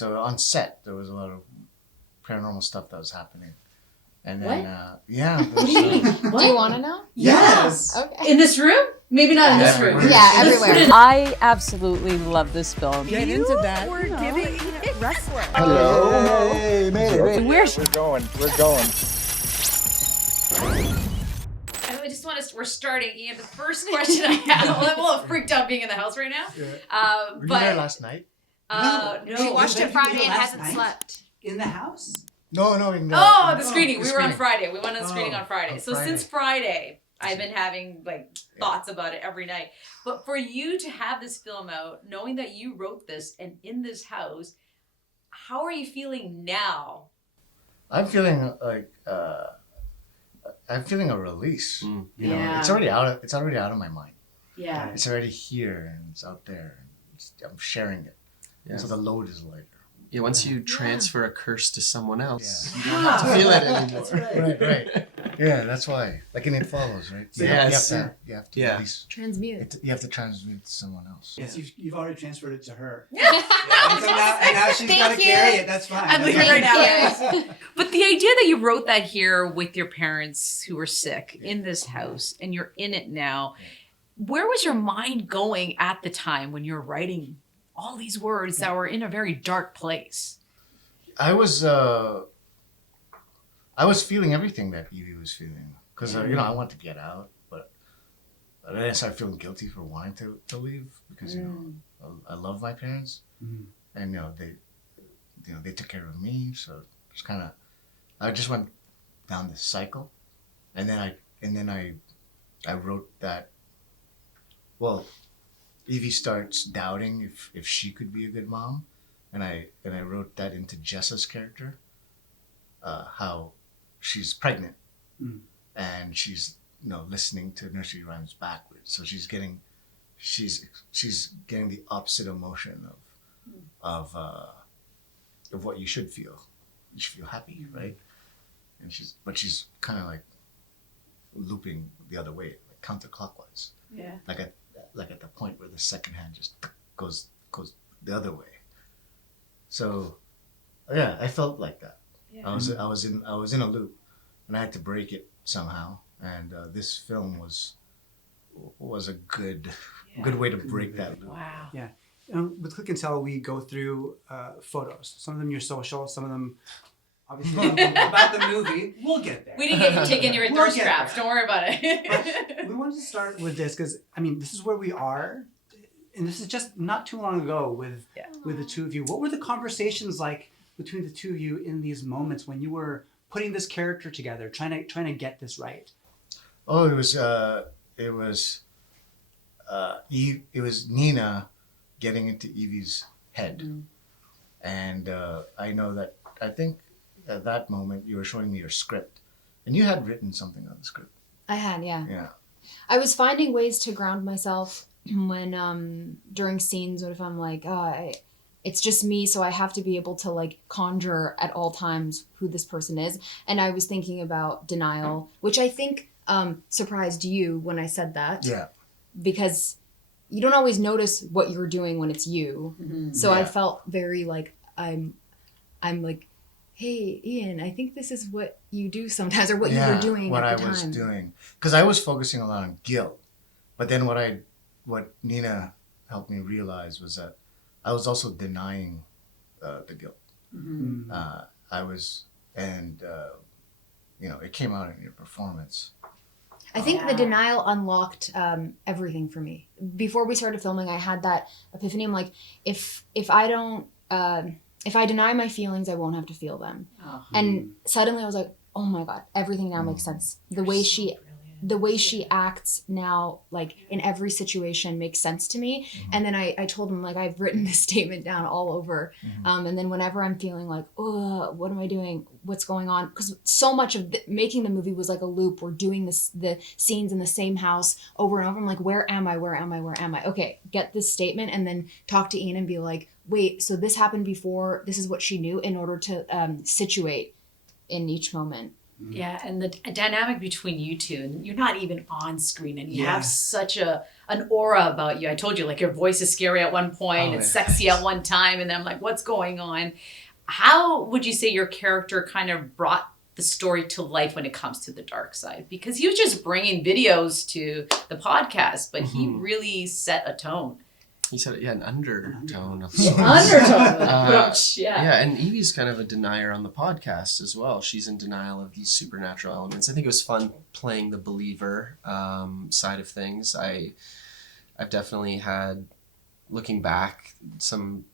So on set, there was a lot of paranormal stuff that was happening. And then, yeah. What do you mean? What? Do you want to know? Yes. Okay. In this room? Maybe not in this room. Yeah, everywhere. I absolutely love this film. Get into that. We're giving it wrestling. Hello. Hey, made it. We're going. I just want to, we're starting, Ian. The first question I have, I'm a little freaked out being in the house right now. Yeah. Were you there last night? No. She watched it Friday and hasn't slept. In the house? No, the screening. We were on Friday. We went on screening on Friday. So since Friday, I've been having thoughts about it every night. But for you to have this film out, knowing that you wrote this and in this house, how are you feeling now? I'm feeling like I'm feeling a release. You know, it's already out of my mind. Yeah. It's already here and it's out there. I'm sharing it. Yeah. So the load is lighter. Yeah, once you transfer a curse to someone else, Yeah. you don't have to feel it anymore. Right. Yeah, that's why. Like in It Follows, right? So yes. You have to release. Transmute. You have to transmute it to someone else. Yes, you've already transferred it to her. Yeah. And now she's got to carry it. That's fine. I'm leaving right now. But the idea that you wrote that here with your parents who were sick in this house and you're in it now, where was your mind going at the time when you were writing all these words that were in a very dark place? I was feeling everything that Evie was feeling because I wanted to get out, but then I started feeling guilty for wanting to leave because I love my parents, and they took care of me, so it's kind of I just went down this cycle, and then I wrote that. Well, Evie starts doubting if she could be a good mom, and I wrote that into Jessa's character, how she's pregnant, and she's listening to nursery rhymes backwards, so she's getting the opposite emotion of what you should feel. You should feel happy, right? And she's kind of like looping the other way, like counterclockwise. Yeah. Like at the point where the second hand just goes the other way. So, yeah, I felt like that. Yeah. I was in a loop, and I had to break it somehow. And this film was a good way to break that loop. Wow. Yeah. With Click and Tell, we go through photos. Some of them your social, some of them obviously about the movie. We'll get there. We didn't get you taking your thirst traps. Don't worry about it. But we wanted to start with this because, this is where we are. And this is just not too long ago with the two of you. What were the conversations like between the two of you in these moments when you were putting this character together, trying to get this right? Oh, it was Nina getting into Evie's head. And I think at that moment you were showing me your script, and you had written something on the script. I had, yeah. Yeah. I was finding ways to ground myself when during scenes, what if I'm like, it's just me, so I have to be able to conjure at all times who this person is. And I was thinking about denial, which I think surprised you when I said that. Yeah. Because you don't always notice what you're doing when it's you. Mm-hmm. So I felt very I'm like, hey, Ian, I think this is what you do sometimes, or what you were doing at the time. What I was doing. Because I was focusing a lot on guilt. But then what Nina helped me realize was that I was also denying the guilt. Mm-hmm. It came out in your performance. I think the denial unlocked everything for me. Before we started filming, I had that epiphany. I'm like, if I don't... if I deny my feelings, I won't have to feel them. Oh. And suddenly I was like, oh my God, everything now makes sense. The way she acts now, in every situation, makes sense to me. Mm-hmm. And then I told him, I've written this statement down all over. Mm-hmm. And then whenever I'm feeling oh, what am I doing? What's going on? Because so much of making the movie was like a loop. We're doing the scenes in the same house over and over. I'm like, where am I? Where am I? Where am I? Okay, get this statement and then talk to Ian and be like, wait, so this happened before. This is what she knew in order to situate in each moment. Yeah, and the dynamic between you two, and you're not even on screen, and you have such an aura about you. I told you, like, your voice is scary at one point and sexy at one time, and then I'm like, what's going on? How would you say your character kind of brought the story to life when it comes to the dark side? Because he was just bringing videos to the podcast, but he really set a tone. He said, an undertone of Undertone. Yeah, and Evie's kind of a denier on the podcast as well. She's in denial of these supernatural elements. I think it was fun playing the believer side of things. I've definitely had, looking back, some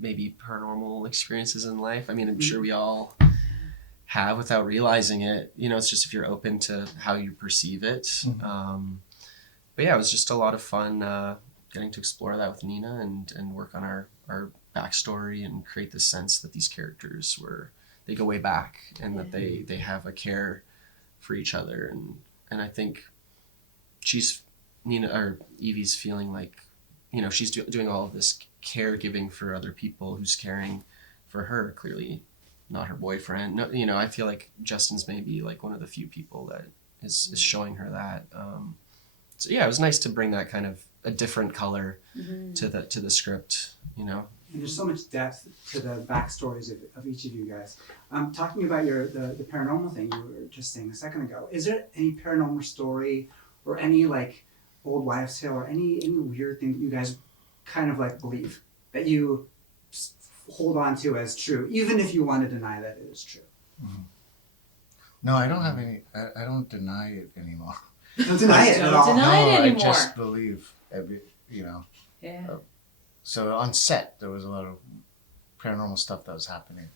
maybe paranormal experiences in life. I mean, I'm sure we all have without realizing it. You know, it's just if you're open to how you perceive it. But yeah, it was just a lot of fun getting to explore that with Nina and work on our backstory and create this sense that these characters they go way back and that they have a care for each other. And I think Evie's feeling like, you know, she's doing all of this caregiving for other people who's caring for her, clearly not her boyfriend. No, you know, I feel like Justin's maybe like one of the few people that is showing her that. So yeah, it was nice to bring that kind of a different color to the script, you know. And there's so much depth to the backstories of each of you guys. Talking about the paranormal thing you were just saying a second ago, is there any paranormal story or any like old wives' tale or any weird thing that you guys kind of like believe that you hold on to as true, even if you want to deny that it is true? No, I don't have any. I don't deny it anymore. Don't deny it at all. Don't deny it anymore. I just believe you know. Yeah. So on set, there was a lot of paranormal stuff that was happening.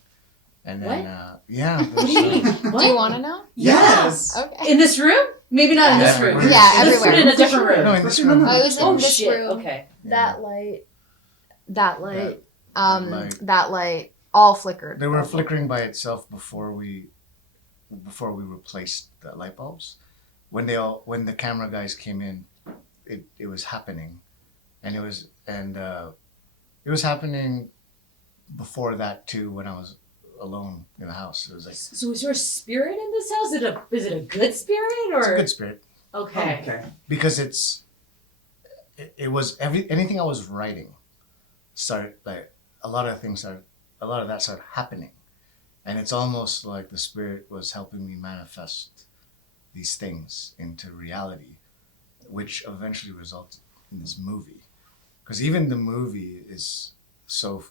And then, yeah. What do you mean? Do you want to know? Yes. Okay. In this room? Maybe not in this room. Everywhere. Yeah, Let's everywhere. put it in a different room. No, in this room. I was in this shit. room. Okay. That light, all flickered. They were flickering by itself before we replaced the light bulbs. When the camera guys came in, it was happening, and it was happening before that too. When I was alone in the house, it was like. So is there a spirit in this house? Is it a good spirit or? It's a good spirit. Okay. Okay. Because it was anything I was writing started, like a lot of that started happening, and it's almost like the spirit was helping me manifest these things into reality, which eventually resulted in this movie. Because even the movie is so,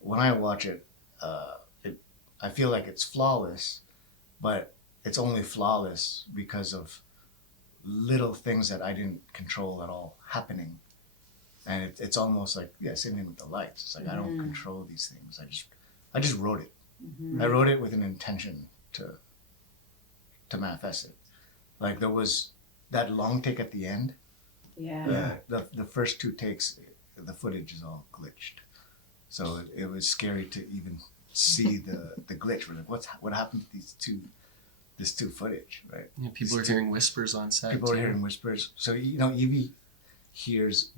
when I watch it, I feel like it's flawless, but it's only flawless because of little things that I didn't control at all happening. And it's almost like, same thing with the lights. It's like I don't control these things. I just wrote it. I wrote it with an intention to manifest it. Like there was that long take at the end. Yeah. The first two takes, the footage is all glitched. So it was scary to even see the glitch. We're like, what happened to this two footage, right? Yeah, people were hearing whispers on set. People were hearing whispers. So, you know, Evie hears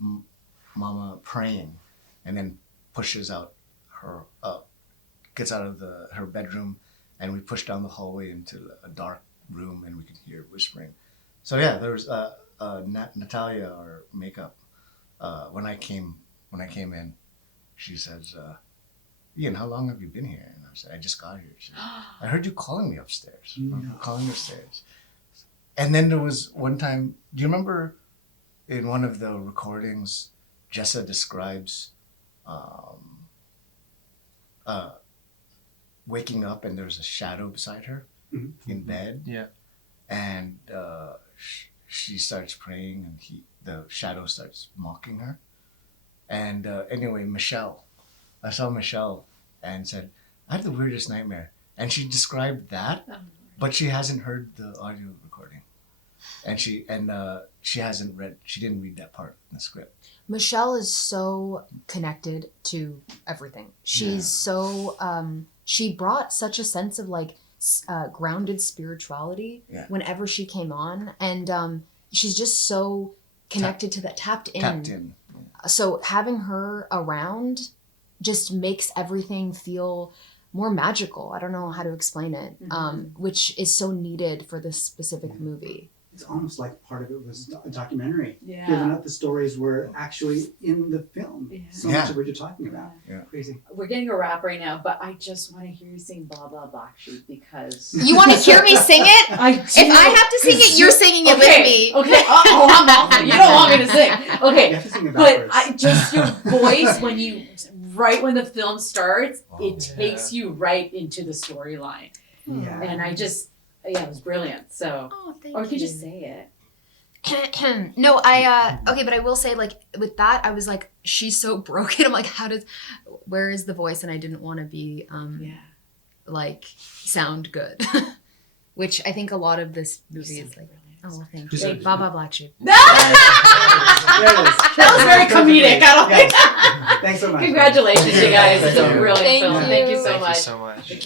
Mama praying and then pushes out gets out of her bedroom, and we push down the hallway into a dark room and we can hear whispering. So yeah, there was Natalia, our makeup, when I came in, she says, Ian, how long have you been here? And I said, I just got here. She said, I heard you calling me upstairs. Calling me upstairs. And then there was one time, do you remember in one of the recordings, Jessa describes waking up and there's a shadow beside her in bed. Yeah. And she starts praying, and the shadow starts mocking her. And anyway, I saw Michelle and said, I have the weirdest nightmare. And she described that, but she hasn't heard the audio recording. And she didn't read that part in the script. Michelle is so connected to everything. She's so she brought such a sense of like grounded spirituality whenever she came on, and she's just so connected to that, tapped in. So having her around just makes everything feel more magical. I don't know how to explain it, which is so needed for this specific movie. It's almost like part of it was a documentary. Yeah. Given that the stories were actually in the film. Yeah. So much of what you're talking about. Yeah. Crazy. We're getting a wrap right now, but I just want to hear you sing Blah Blah Black Sheep because You want to hear me sing it? I do. If I have to sing it, you're singing it with me. Okay. Oh, I'm off. You don't want me to sing. You Okay. have to sing it But backwards. just your voice when you right when the film starts, Oh, it takes you right into the storyline. Yeah. And I just it was brilliant. So Oh, thank or you could just say it. No, okay, but I will say, like, with that, I was like, she's so broken. I'm like, where is the voice? And I didn't want to be, like, sound good. Which I think a lot of this movie is like, oh, well, thank you. Baba Black Sheep. That was very comedic. I don't think. Thanks so much. Congratulations, you guys. It's a brilliant Thank film. you. Thank you so Thank much. you so much.